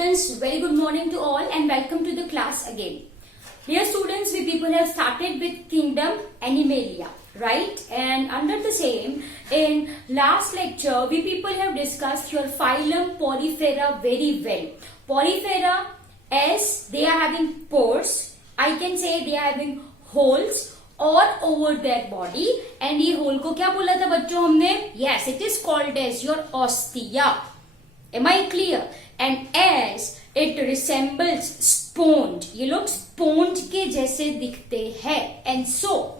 students, very good morning to all and welcome to the class again. Dear students, we people have started with Kingdom Animalia, right? And under the same, in last lecture, we people have discussed your phylum Porifera very well. Porifera, as they are having pores, I can say they are having holes all over their body. And ये hole को क्या बोला था बच्चों हमने? Yes, it is called as your ostia. Am I clear? And as it resembles sponge, ये लोग sponge के जैसे दिखते हैं. And so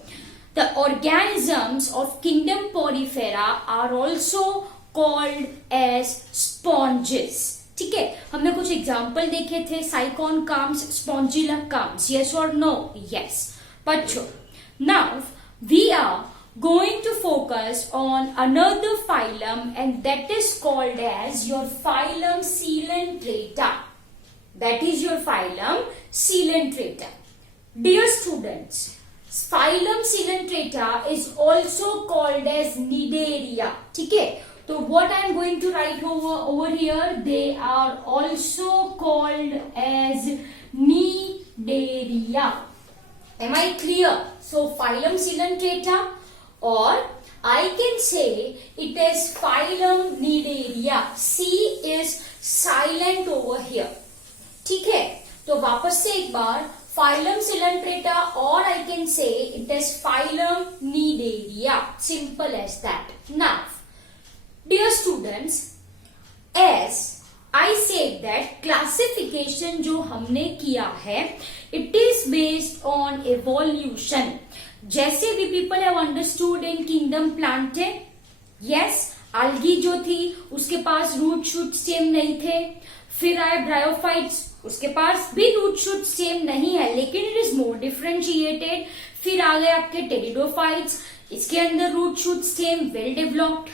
the organisms of kingdom Porifera are also called as sponges. ठीक है, हमने कुछ एग्जाम्पल देखे थे. साइकॉन कम्स, स्पॉन्जिला कम्स. यस और नो? यस. बच्चों, now we are going to focus on another phylum, and that is called as your phylum Coelenterata. That is your phylum Coelenterata. Dear students, phylum Coelenterata is also called as Cnidaria. ठीक है, तो what I am going to write over here, they are also called as Cnidaria. Am I clear? So phylum Coelenterata, or I can say it is phylum Cnidaria. C is silent over here. ठीक है, तो वापस से एक बार phylum Coelenterata, or I can say it is phylum Cnidaria. Simple as that. Now, dear students, as I said that classification जो हमने किया है, it is based on evolution. जैसे we people have understood in kingdom Plantae, yes, algae जो थी उसके पास root shoot stem नहीं थे. फिर आए bryophytes, उसके पास भी root shoot stem नहीं है, लेकिन it is more differentiated. फिर आ गए आपके pteridophytes, इसके अंदर root shoot stem well developed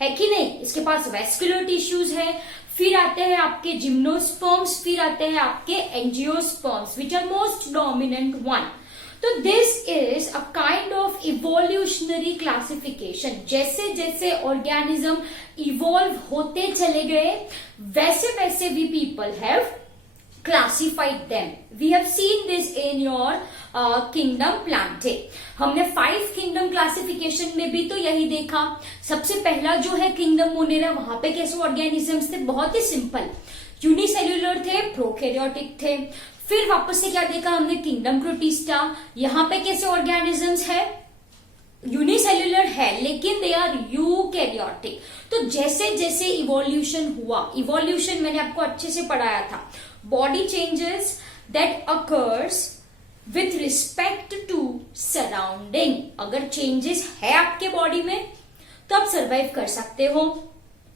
है कि नहीं? इसके पास वेस्कुलर टिश्यूज है. फिर आते हैं आपके जिम्नोस्पर्म्स, फिर आते हैं आपके angiosperms, which are most dominant one. तो this is a kind of evolutionary classification. जैसे जैसे ऑर्गेनिज्म इवॉल्व होते चले गए, वैसे वैसे we people have classified them. We have seen this in your kingdom Plantae. हमने 5 kingdom classification में भी तो यही देखा. सबसे पहला जो है kingdom Monera, वहां पे कैसे organisms थे? बहुत ही सिंपल, यूनिसेल्युलर थे, प्रोकैरियोटिक थे. फिर वापस से क्या देखा हमने? Kingdom protista. यहाँ पे कैसे ऑर्गेनिजम्स है? यूनिसेल्युलर है, लेकिन दे आर यूकैरियोटिक. तो जैसे जैसे इवोल्यूशन हुआ, इवोल्यूशन मैंने आपको अच्छे से पढ़ाया था, body changes that occurs with respect to surrounding. अगर changes है आपके बॉडी में तो आप सर्वाइव कर सकते हो,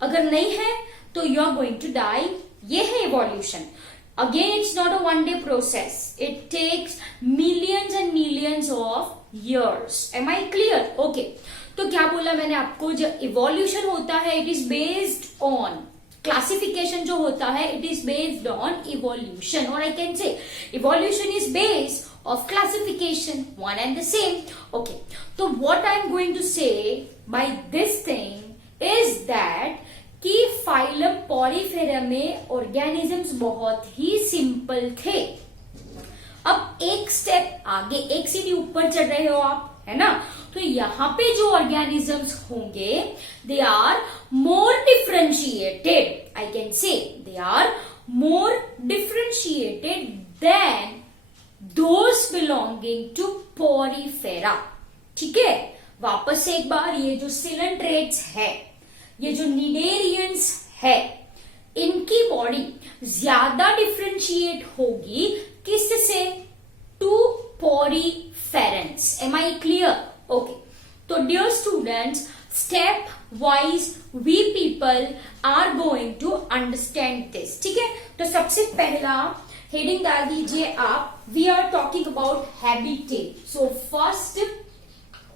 अगर नहीं है तो you are going to die. ये है evolution. Again, it's not a one day process. It takes millions and millions of years. Am I clear? Okay. तो क्या बोला मैंने आपको? जो evolution होता है, it is based on classification जो होता है, it is based on evolution, और I can say evolution is based of classification, one and the same. Okay, तो what I am going to say by this thing is that कि phylum porifera में organisms बहुत ही simple थे. अब एक step आगे, एक सीढ़ी ऊपर चढ़ रहे हो आप, है ना? तो यहाँ पे जो ऑर्गेनिजम्स होंगे, they are more differentiated. I can say they are more differentiated than those belonging to porifera. ठीक है, वापस से एक बार, ये जो सिलेंट्रेट्स है, ये जो निडेरियंस है, इनकी बॉडी ज्यादा डिफरेंशिएट होगी किससे? To poriferans. Am I clear? Okay, तो dear students, step wise we people are going to understand this. ठीक है, तो सबसे पहला हेडिंग डाल दीजिए आप. We are talking about habitat. So first,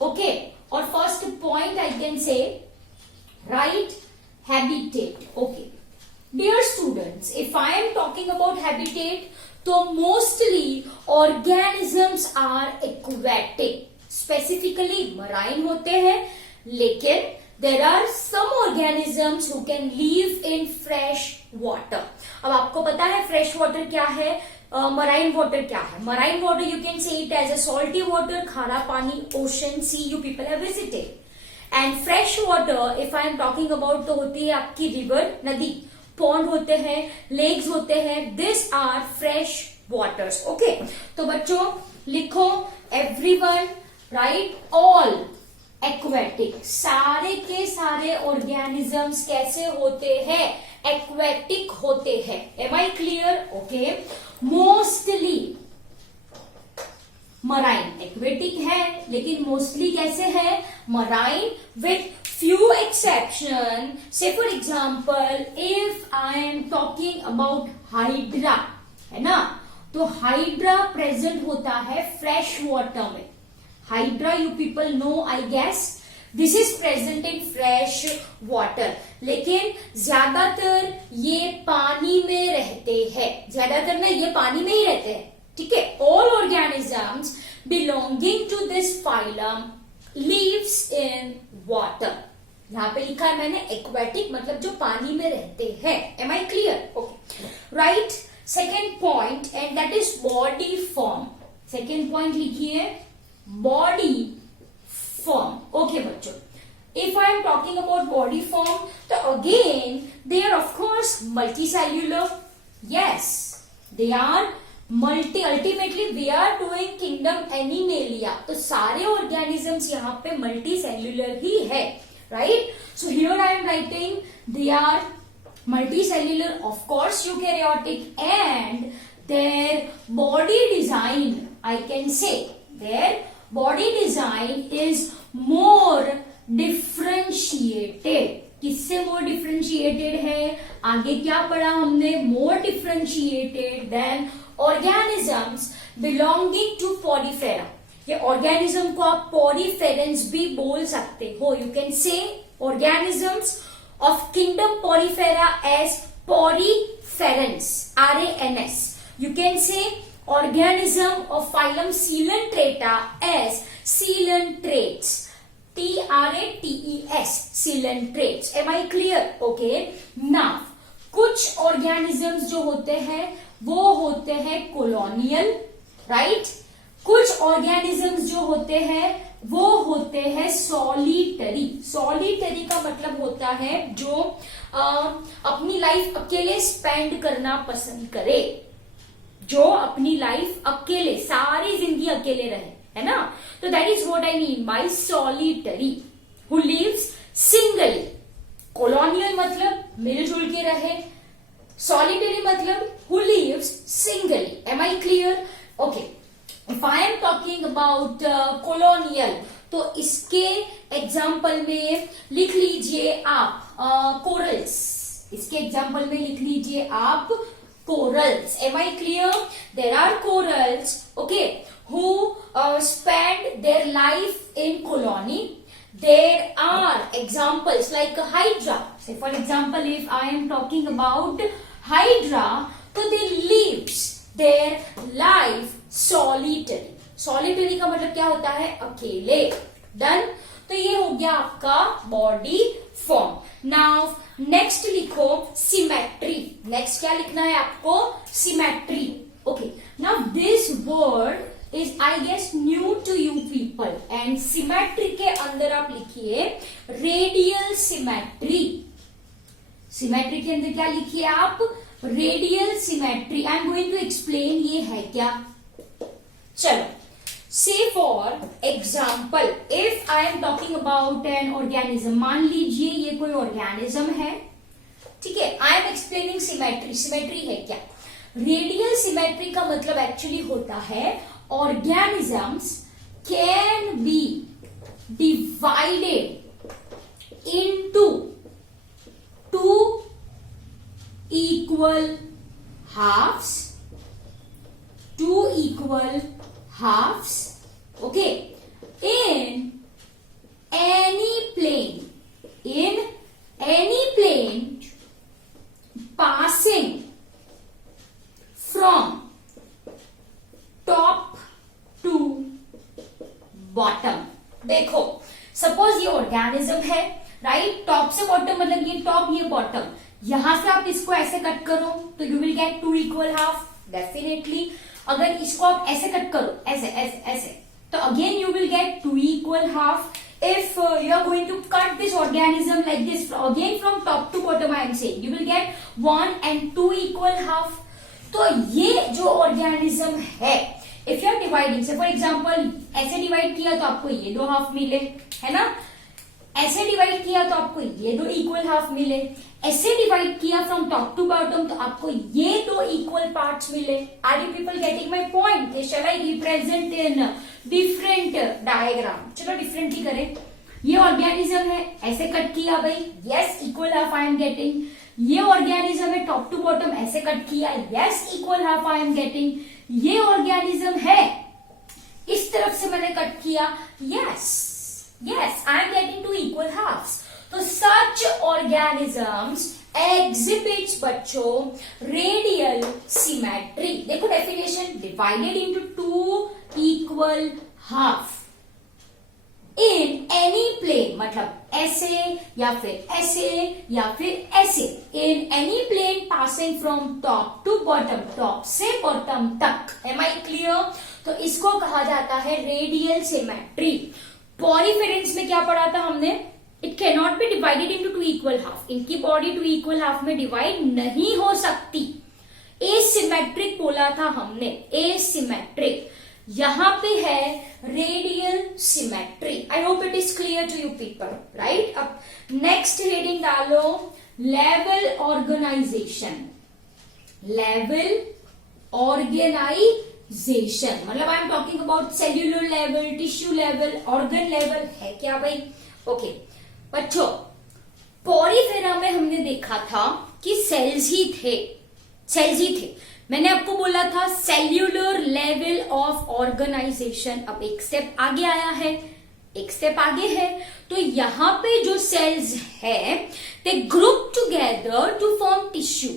okay, और first point I can say write habitat. Okay, dear students, if I am talking about habitat, तो mostly organisms are aquatic, specifically marine होते हैं, लेकिन there are some organisms who can live in fresh water. अब आपको पता है fresh water क्या है, मराइन वाटर क्या है। Marine water you can say it as a salty water, खारा पानी, ocean, sea you people have visited. And fresh water if I am talking about तो होती है आपकी रिवर, नदी, पॉन्ड होते हैं, लेक्स होते हैं, this are fresh waters. Okay, तो बच्चों लिखो एवरीवन राइट ऑल एक्वेटिक, सारे के सारे ऑर्गेनिजम्स कैसे होते हैं, एक्वेटिक होते हैं। Am I clear? Okay, mostly marine, aquatic है लेकिन मोस्टली कैसे है, marine, with few exception, say for example if I am talking about hydra, है ना, तो हाइड्रा प्रेजेंट होता है फ्रेश वाटर में। Hydra you people know I guess, this is present in fresh water, लेकिन ज्यादातर ये पानी में रहते हैं, ज्यादातर ना ये पानी में ही रहते हैं। ठीक है, all organisms belonging to this phylum lives in water। यहां पे लिखा है मैंने एक्वेटिक, मतलब जो पानी में रहते हैं। Am I clear? Okay, right. Second point and that is body form. Second point लिखिए बॉडी फॉर्म। ओके बच्चों, if I am talking about body form तो again they are of course multicellular, yes they are multi, ultimately we are doing kingdom animalia, तो सारे organisms यहाँ पे multicellular ही है, right. So here I am writing they are multicellular, of course eukaryotic, and their body design, I can say their body design is more differentiated। किससे more differentiated है, आगे क्या पढ़ा हमने, more differentiated than organisms belonging to porifera। ये organism को आप poriferans भी बोल सकते हो, you can say organisms of kingdom porifera as poriferans, RANS। You can say organism of phylum Coelenterata as coelentrates, TRATES, coelentrates। Am I clear? Okay, now कुछ organisms जो होते हैं वो होते हैं colonial, right? कुछ organisms जो होते हैं वो होते हैं सॉलिटरी। सॉलिटरी का मतलब होता है जो अपनी लाइफ अकेले स्पेंड करना पसंद करे, जो अपनी लाइफ अकेले, सारी जिंदगी अकेले रहे, है ना, तो that is what I mean by solitary, who lives singly. Colonial मतलब मिलजुल के रहे, सॉलिटरी मतलब who lives singly. Am I clear? Okay, if I am talking about colonial तो इसके एग्जाम्पल में लिख लीजिए आप कोरल्स। इसके एग्जाम्पल में लिख लीजिए आप corals. Am I clear? There are corals okay who spend their life in colony. There are examples like Hydra. Say for example, if I am talking about Hydra, so they lives their life solitary। solitary का मतलब क्या होता है, अकेले। Done, तो ये हो गया आपका बॉडी फॉर्म। नाउ नेक्स्ट लिखो सिमेट्री। नेक्स्ट क्या लिखना है आपको, symmetry. Okay, now this word is I guess new to you people, and symmetry के अंदर आप लिखिए radial symmetry। symmetry के अंदर क्या लिखिए आप, radial symmetry। I am going to explain ये है क्या। चलो, say for example if I am talking about an organism, मान लीजिए ये कोई organism है, ठीक है, I am explaining symmetry। symmetry है क्या, radial symmetry का मतलब एक्चुअली होता है organisms can be divided into two equal halves, okay, in any plane passing from top to bottom. देखो सपोज ये ऑर्गेनिज्म है, राइट, टॉप से बॉटम मतलब ये टॉप ये बॉटम, यहां से आप इसको ऐसे कट करो तो you will get 2 equal half definitely. अगर इसको आप ऐसे कट करो, ऐसे ऐसे ऐसे, तो again you will get 2 equal half. If you are going to cut this organism like this, again from top to bottom I am saying, you will get 1 and 2 equal half. तो ये जो organism है, if you are dividing, say for example ऐसे divide किया तो आपको ये 2 half मिले, है ना, ऐसे डिवाइड किया तो आपको ये 2 इक्वल हाफ मिले, ऐसे डिवाइड किया फ्रॉम टॉप टू बॉटम तो आपको ये 2 इक्वल पार्ट्स मिले। Are you people getting my point? Shall I represent in different diagram? चलो डिफरेंटली करें। ये ऑर्गेनिज्म है, ऐसे कट किया भाई, yes equal half I am getting. ये ऑर्गेनिज्म है, टॉप टू बॉटम ऐसे कट किया, yes equal half I am getting. ये ऑर्गेनिज्म है, इस तरफ से मैंने कट किया, yes I am getting 2 equal halves. तो such organisms exhibits बच्चों radial symmetry. देखो definition, divided into 2 equal half in any plane, मतलब ऐसे या फिर ऐसे या फिर ऐसे, in any plane passing from top to bottom, top से bottom तक। Am I clear? तो इसको कहा जाता है radial symmetry. पॉरीफेरेंस में क्या पढ़ा था हमने? It can not be divided into 2 equal half. इनकी बॉडी 2 इक्वल हाफ में डिवाइड नहीं हो सकती। एसिमेट्रिक बोला था हमने, एसिमेट्रिक। यहां पे है radial symmetry. I hope it is clear to you people, right? अब नेक्स्ट हेडिंग डालो, लेवल ऑर्गेनाइजेशन। लेवल ऑर्गेनाइजेशन मतलब I am talking about cellular level, tissue level, organ level, है क्या भाई? ओके बच्चों, पॉरीफेरा में हमने देखा था कि सेल्स ही थे। मैंने आपको बोला था सेल्यूलर लेवल ऑफ ऑर्गेनाइजेशन। अब एक स्टेप आगे आया है, एक स्टेप आगे है। तो यहां पे जो सेल्स है they group together to form tissue.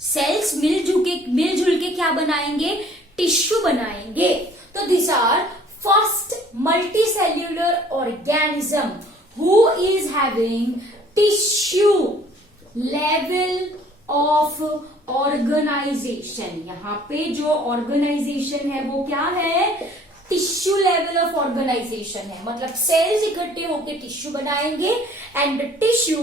Cells मिलजुल के क्या बनाएंगे? टिश्यू बनाएंगे। तो this are first multicellular organism who is having tissue level of organisation. यहाँ पे जो ऑर्गेनाइजेशन है वो क्या है? टिश्यू लेवल ऑफ ऑर्गेनाइजेशन है। मतलब सेल्स इकट्ठे होकर टिश्यू बनाएंगे and the tissue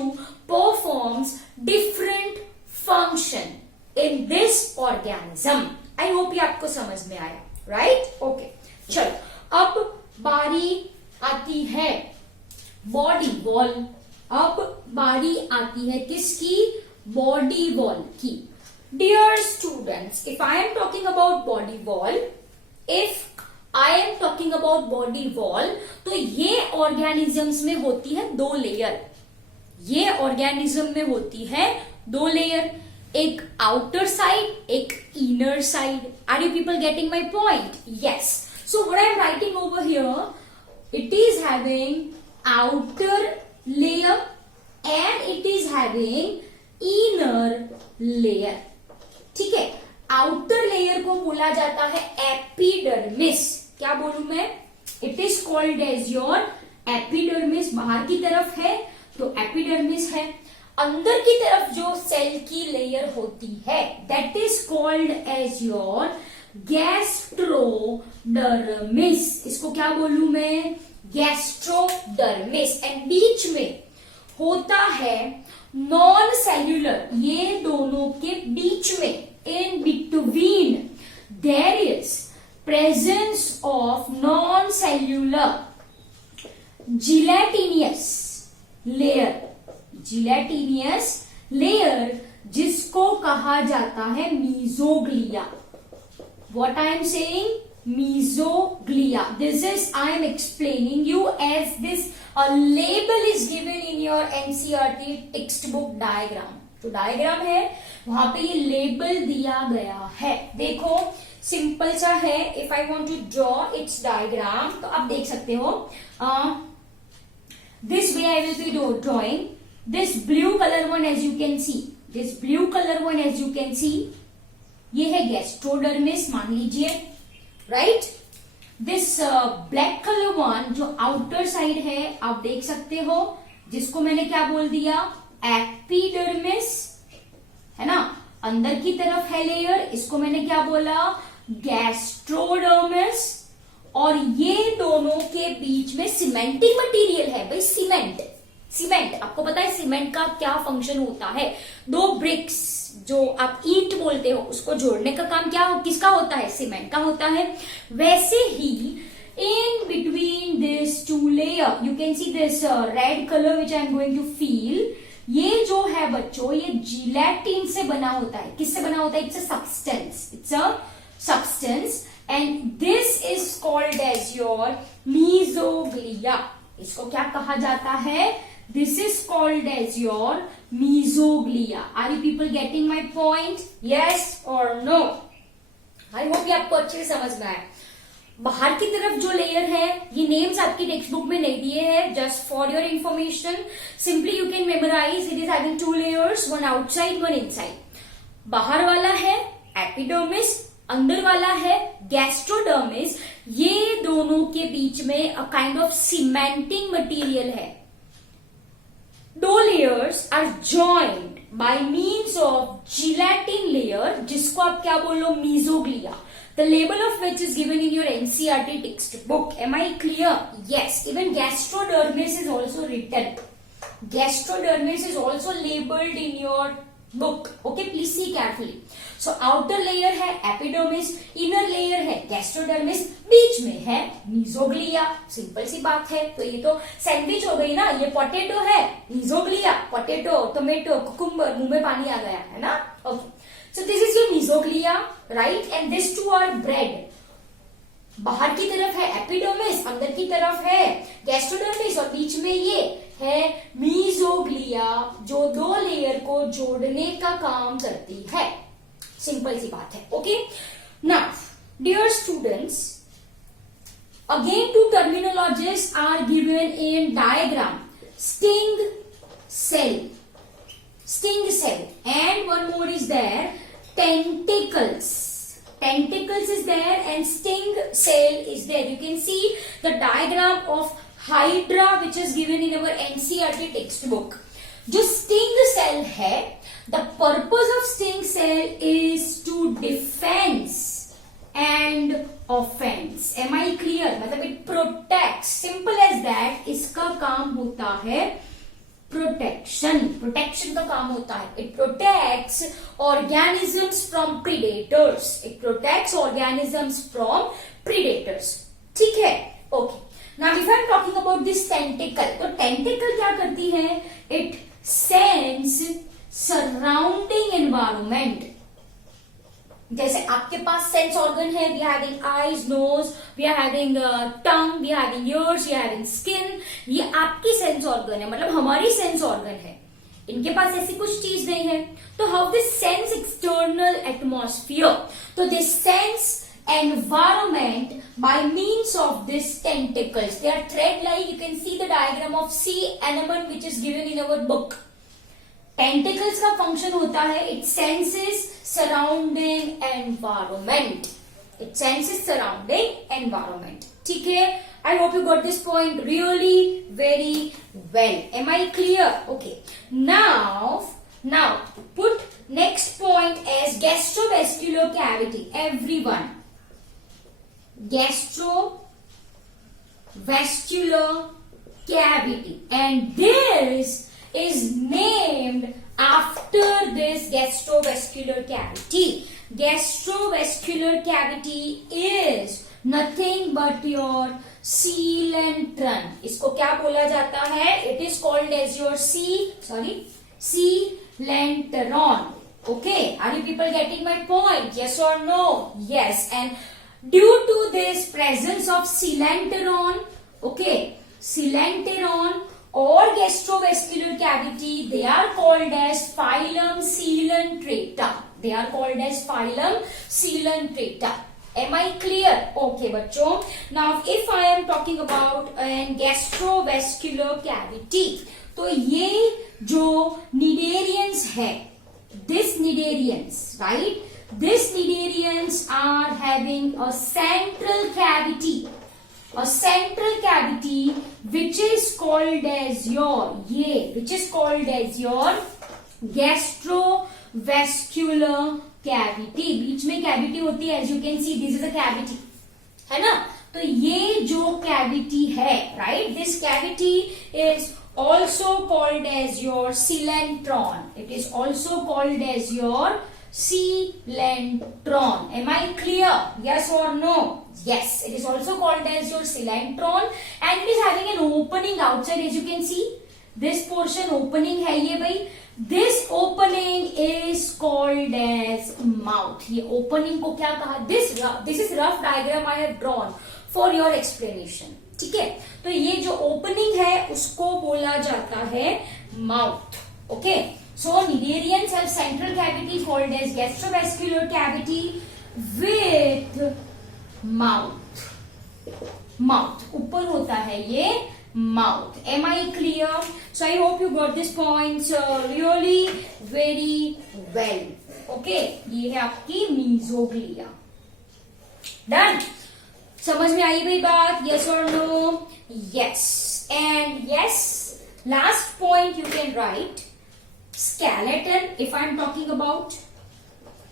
performs different function in this organism. I hope ये आपको समझ में आया, राइट? ओके चलो, अब बारी आती है बॉडी वॉल। अब बारी आती है किसकी? बॉडी वॉल की। Dear students, if I am talking about body wall, तो ये ऑर्गेनिजम्स में होती है 2 लेयर। ये ऑर्गेनिज्म में होती है 2 लेयर, एक आउटर साइड, एक inner side. Are you people getting my point? Yes. So what I am writing over here, it is having outer layer and it is having inner layer. ठीक है, outer layer को बोला जाता है epidermis. क्या बोलूं मैं? It is called as your epidermis. बाहर की तरफ है तो एपिडर्मिस है। अंदर की तरफ जो सेल की लेयर होती है that is called as your gastrodermis. इसको क्या बोलूं मैं? गैस्ट्रोडर्मिस। एंड बीच में होता है नॉन सेल्यूलर। ये दोनों के बीच में, in between their is presence of non cellular gelatinous layer, जिसको कहा जाता है mesoglea. What I am saying? Mesoglea. This is I am explaining you as this label is given in your NCERT textbook diagram. जो diagram है वहां पे ये label दिया गया है। देखो सिंपल सा है। If I want to draw its diagram तो आप देख सकते हो। This way I will be drawing this blue colour one as you can see. ये है गैस्ट्रोडर्मिस मान लीजिए, right? This black colour one जो आउटर साइड है आप देख सकते हो, जिसको मैंने क्या बोल दिया? एपिडर्मिस। है ना, अंदर की तरफ है लेयर, इसको मैंने क्या बोला, गैस्ट्रोडर्मिस, और ये दोनों के बीच में सीमेंटिंग मटेरियल है भाई, सीमेंट। सीमेंट आपको पता है सीमेंट का क्या फंक्शन होता है, दो ब्रिक्स जो आप ईंट बोलते हो उसको जोड़ने का काम क्या किसका होता है, सीमेंट का होता है। वैसे ही in between this two layer you can see this red colour which I am going to feel, ये जो है बच्चों ये जिलेटिन से बना होता है। किससे बना होता है, it's a substance, it's a substance, and this is called as your mesoglea. इसको क्या कहा जाता है, this is called as your mesoglea. Are you people getting my point, yes और नो? आई होप ये आपको अच्छे से समझ में आए। बाहर की तरफ जो लेयर है, ये नेम्स आपकी टेक्स्ट बुक में नहीं दिए हैं, just for your information, simply you can memorise, it is having two layers, one outside one inside. बाहर वाला है एपिडर्मिस, अंदर वाला है गैस्ट्रोडर्मिस। ये दोनों के बीच में a kind of cementing material है। दो layers are joined by means of gelatin layer, जिसको आप क्या बोलो, mesoglea, the label of which is given in your NCERT textbook. Am I clear? Yes, even gastrodermis is also written. Gastrodermis is also labeled in your book. Okay, please see carefully. So outer layer है epidermis, inner layer है gastrodermis, बीच में है mesoglea. Simple सी बात है। तो ये तो सैंडविच हो गई ना, ये पोटैटो है, mesoglea, पोटैटो, टोमेटो, कुकुम्बर, मुंह में पानी आ गया है ना। Okay. So this is your mesoglea, right? And these two are bread. बाहर की तरफ है एपिडर्मिस, अंदर की तरफ है गैस्ट्रोडर्मिस, और बीच में ये है मीजोग्लिया, जो दो लेयर को जोड़ने का काम करती है। सिंपल सी बात है। Okay, now dear students, again two terminologies are given in diagram, sting cell, sting cell, and one more is there, tentacles. Tentacles is there and sting cell is there. You can see the diagram of hydra which is given in our NCERT textbook. जो sting cell है, the purpose of sting cell is to defense and offense. Am I clear? मतलब it protects, simple as that. इसका काम होता है protection, protection का काम होता है। It protects organisms from predators, it protects organisms from predators. ठीक है, okay. Now if I am talking about this tentacle, तो टेंटिकल क्या करती है, इट सेंस सराउंडिंग एनवायरमेंट। जैसे आपके पास सेंस ऑर्गन है, we are having eyes, nose, we are having tongue, we are having ears, we are having skin, ये आपकी सेंस ऑर्गन है, मतलब हमारी सेंस ऑर्गन है। इनके पास ऐसी कुछ चीज नहीं है। तो how this sense external atmosphere, तो this sense environment by means of these tentacles. They are thread like, you can see the diagram of sea anemone which is given in our book. Tentacles का function होता है, it senses surrounding environment, it senses surrounding environment. ठीक है, I hope you got this point really very well. Am I clear? Okay, now put next point as gastrovascular cavity. Everyone, gastrovascular cavity, and this is named after this gastrovascular cavity. Gastrovascular cavity is nothing but your coelentrum. इसको क्या बोला जाता है? It is called as your coelentron. Okay, are you people getting my point? Yes or no? Yes. And due to this presence of coelentron, okay, coelentron or gastrovascular cavity, they are called as phylum Coelenterata. They are called as phylum Coelenterata. Am I clear? Okay, बच्चों. Now, if I am talking about an gastrovascular cavity, तो ये जो nidarians है, this nidarians, right? These nidarians are having a central cavity. A central cavity which is called as your gastrovascular vascular cavity, बीच में cavity होती है, as you can see this is a cavity, है ना। तो ये जो कैविटी है, right, this cavity is also called as your coelentron. It is also called as your coelentron. Am I clear? Yes or no? Yes, it is also called as your coelentron and it is having an opening outside, as you can see. This portion opening है ये भाई. This opening is called as mouth. ये opening को क्या कहा? This is rough diagram I have drawn for your explanation. ठीक है, तो ये जो ओपनिंग है उसको बोला जाता है mouth. Okay, so cnidarians have central cavity called as gastrovascular cavity with mouth. Mouth ऊपर होता है ये mouth. Am I clear? So I hope you got this points really very well. Okay, ये है आपकी मीजोग्लिया. डन? समझ में आई भाई बात? यस और no? Yes. And yes, last point you can write skeleton if I am talking about.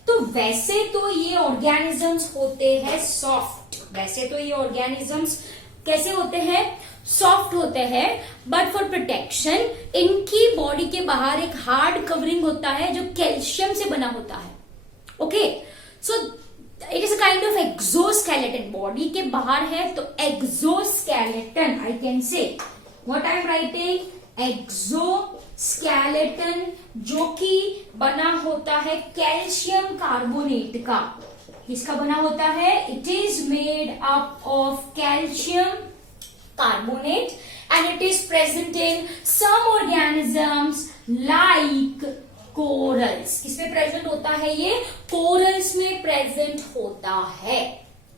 तो वैसे तो ये ऑर्गेनिजम्स होते हैं सॉफ्ट. वैसे तो ये ऑर्गेनिजम्स कैसे होते हैं? सॉफ्ट होते हैं. बट फॉर प्रोटेक्शन इनकी बॉडी के बाहर एक हार्ड कवरिंग होता है जो कैल्शियम से बना होता है. Okay, so it is a kind of exoskeleton. Body के बाहर है तो एक्सोस्केलेटन आई कैन से. What I am writing? Exoskeleton, जो कि बना होता है कैल्शियम कार्बोनेट का. किसका बना होता है? It is made up of calcium carbonate and it is present in some organisms like corals. किसमें प्रेजेंट होता है ये? कोरल्स में प्रेजेंट होता है.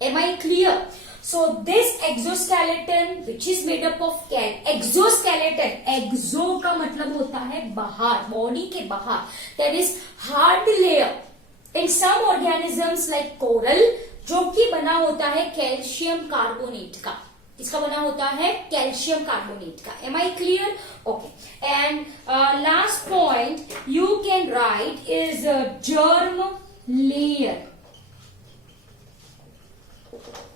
Am I clear? So this exoskeleton which is made up of exoskeleton, exo का मतलब होता है बाहर, बॉडी के बाहर. There is hard layer in some organisms like coral जो कि बना होता है कैल्शियम कार्बोनेट का. इसका बना होता है कैल्शियम कार्बोनेट का. Am I clear? Okay. And last point you can write is germ layer.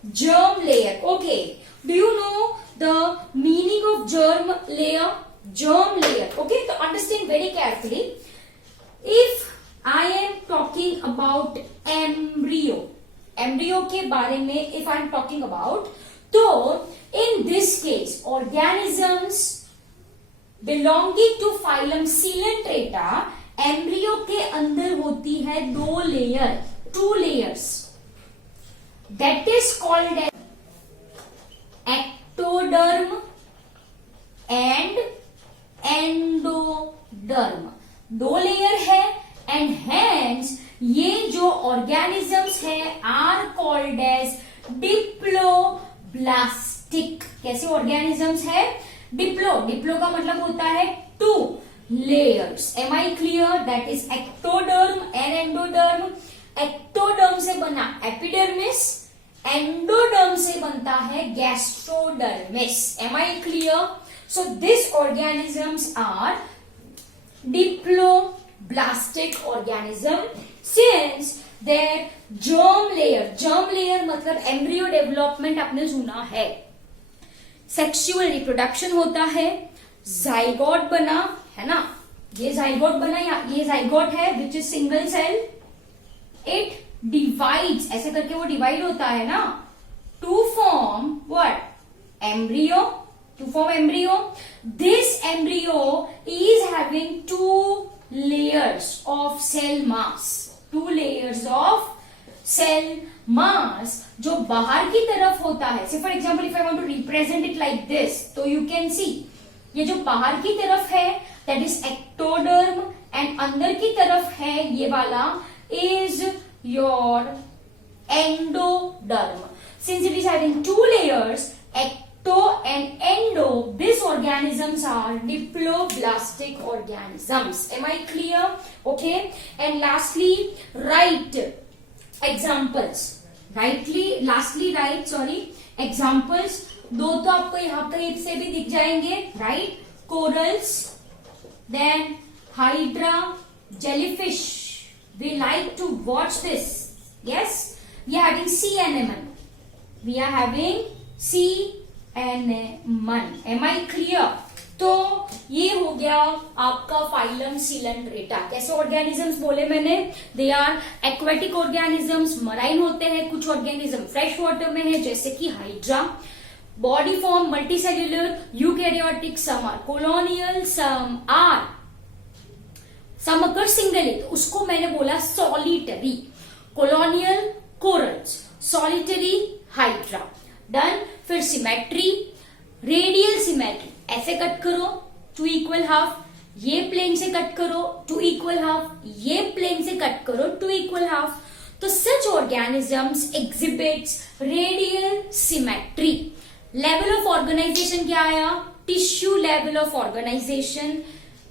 Germ layer. Okay, do you know the meaning of germ layer? Germ layer. Okay, तो understand very carefully. If I am talking about embryo, embryo के बारे में if I am talking about, तो in this case organisms belonging to phylum Coelenterata, embryo के अंदर होती है दो layer, 2 layers. That is called as ectoderm and endoderm. 2 layer है and hence ये जो organisms है are called as डिप्लोब्लास्टिक. कैसे ऑर्गेनिजम्स है? डिप्लो. डिप्लो का मतलब होता है 2 layers. Am I clear? That is ectoderm and endoderm. Ectoderm से बना एपिडर्मिस, एंडोडर्म से बनता है gastrodermis. Am I clear? So this organisms are diploblastic organism since their germ layer. Germ layer मतलब एम्ब्रियो डेवलपमेंट आपने सुना है. सेक्सुअल रिप्रोडक्शन होता है, जाइगोट बना है ना, ये जाइगोट बना, ये जाइगोट है which is single cell. It divides, ऐसे करके वो डिवाइड होता है ना, to form what? Embryo. To form embryo. This embryo is having 2 layers of cell mass. 2 layers of cell mass जो बाहर की तरफ होता है. Say for example if I want to represent it like this, तो यू कैन सी ये जो बाहर की तरफ है दैट इज एक्टोडर्म एंड अंदर की तरफ है ये वाला is your endoderm. Since it is having 2 layers, ecto and endo, these organisms are diploblastic organisms. Am I clear? Okay. And lastly, write examples. Lastly write examples. 2 तो आपको यहाँ कहीं से भी दिख जाएंगे, right? Corals, then hydra, jellyfish, we like to watch this. Yes, we are having C and M. We are having C and M. Am I clear? तो ये हो गया आपका फाइलम सिलेंड्रेटा. कैसे ऑर्गेनिजम्स बोले मैंने? They are aquatic organisms, marine होते हैं. कुछ ऑर्गेनिज्म फ्रेश वाटर में है जैसे कि hydra. Body form multicellular, eukaryotic, some are colonial, some occur singly. उसको मैंने बोला solitary. Colonial corals, solitary hydra. Done. फिर सिमेट्री, रेडियल सिमेट्री. ऐसे कट करो 2 इक्वल हाफ, ये प्लेन से कट करो 2 इक्वल हाफ, ये प्लेन से कट करो 2 इक्वल हाफ. तो such organisms exhibits radial symmetry. Level of organisation क्या आया? Tissue level of organisation.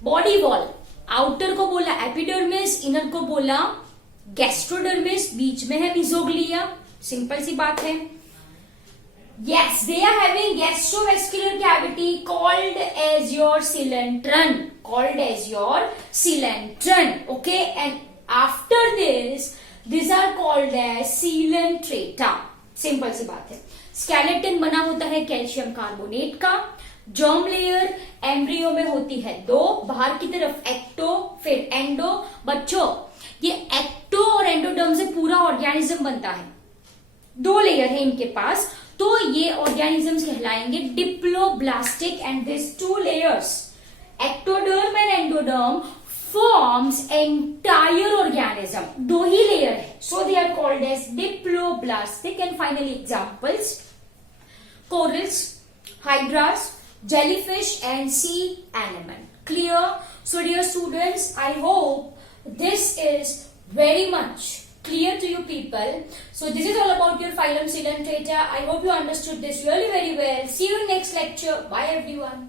Body wall, outer को बोला एपिडर्मिस, इनर को बोला गैस्ट्रोडर्मिस, बीच में है मेसोग्लिया. सिंपल सी बात है. Yes, they are having gastrovascular cavity called as your coelentron. Called as your coelentron. Okay, and after this, these are called as coelenterata. Simple सी बात है. स्केलेटन बना होता है कैल्शियम कार्बोनेट का. जर्म लेयर एम्ब्रियो में होती है 2, बाहर की तरफ एक्टो फिर एंडो. बच्चों, ये एक्टो और एंडोडर्म से पूरा ऑर्गेनिज्म बनता है. 2 लेयर है इनके पास. तो ये ऑर्गेनिजम्स कहलाएंगे diploblastic. And this 2 layers ectoderm and endoderm forms entire organism. 2 ही लेयर है, so they are called as diploblastic. And finally examples: corals, hydras, jellyfish and sea animal. Clear? So dear students, I hope this is very much clear to you people. So this is all about your phylum Coelenterata. I hope you understood this really very well. See you in next lecture. Bye everyone.